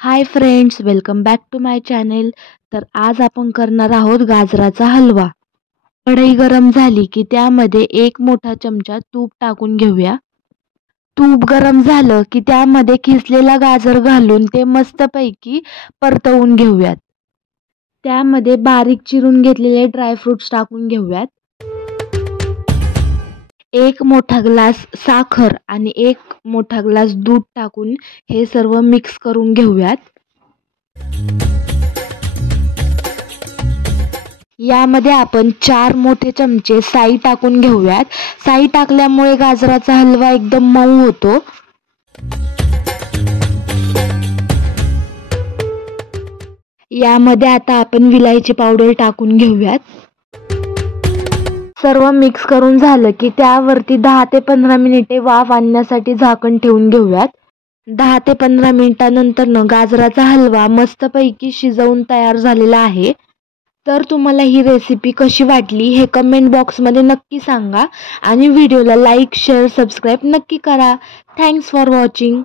High friends, welcome back to my channel. तर आज आपण करणार आहोत गाजराचा हलवा. कढई गरम झाली की त्यामध्ये एक मोठा चमचा तूप टाकून घेऊया. तूप गरम झालं की त्यामध्ये किसलेला गाजर घालून ते मस्तपैकी परतवून घेऊयात. त्यामध्ये बारीक चिरून घेतलेले ड्रायफ्रुट्स टाकून घेऊयात. एक मोठा ग्लास साखर आणि एक मोठा ग्लास दूध टाकून हे सर्व मिक्स करून घेऊयात. यामध्ये आपण 4 मोठे चमचे साई टाकून घेऊयात. साई टाकल्यामुळे गाजराचा हलवा एकदम मऊ होतो. यामध्ये आता आपण विलायची पावडर टाकून घेऊयात. सर्व मिक्स करून झालं की त्यावरती 10 ते 15 मिनिटे वाफ आणण्यासाठी झाकण ठेवून घेऊयात. 10 ते 15 मिनिटानंतर गाजराचा हलवा मस्तपैकी शिजवून तयार झालेला आहे. तर तुम्हाला ही रेसिपी कशी वाटली हे कमेंट बॉक्समध्ये नक्की सांगा आणि व्हिडिओला लाईक, शेअर, सबस्क्राईब नक्की करा. Thanks for watching.